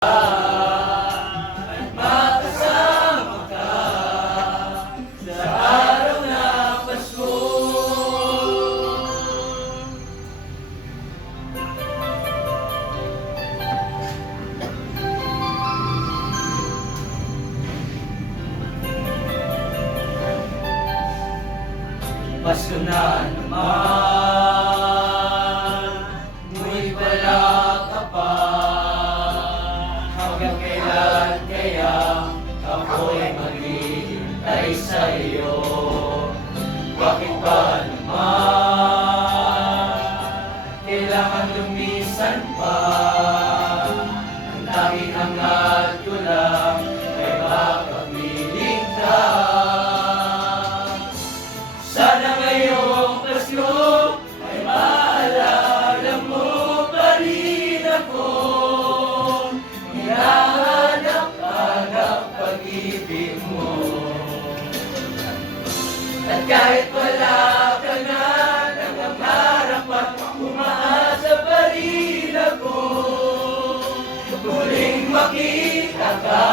At makasama ka sa araw ng Pasko. Pasko na naman, muy pala ka pa. Hanggang kailan kaya ako'y maghihintay sa'yo? Bakit ba naman kailangan lumisan pa? Ang tanging hangad ko lang ay makapiling ka. Sana ngayong Pasko ay maalala mo pa rin ako. Hinahanap-hanap pag-ibig mo. At kahit wala ka na, nangangarap at umaasa pa rin ako. Muling makita ka.